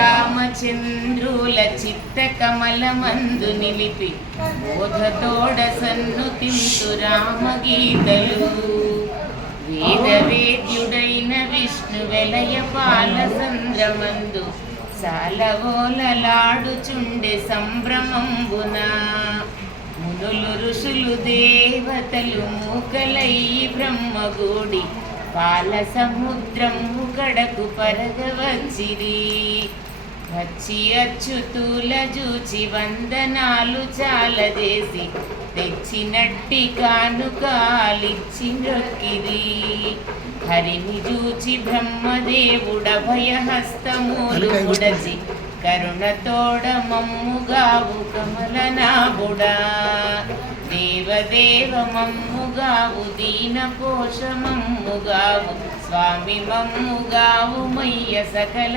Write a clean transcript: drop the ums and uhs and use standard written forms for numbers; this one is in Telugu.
రామచంద్రుల చిత్త కమలమందు నిలిపి బోధతోడ సన్నుతింతు రామగీతలు. వేదవేద్యుడైన విష్ణు వెలయ పాల సంద్రమందు సాలవోలలాడుచుండె సంభ్రమంబున. మునులు ఋషులు దేవతలు మూకలై బ్రహ్మగూడి పాల సముద్రము కడకు పరగవచ్చిరి. వచ్చి అచ్యుతుల జూచి వందనాలు చాలదేసి తెచ్చినట్టి కానుకాలిచ్చి నొక్కిరి. హరిని జూచి బ్రహ్మదేవుడభయహస్తములు ముడచి కరుణతోడ మమ్ముగావు కమలనాభుడా. దేవదేవ మమ్ముగావు దీనకోశ మమ్ముగావు స్వామి మమ్ముగావు మయ్య సకల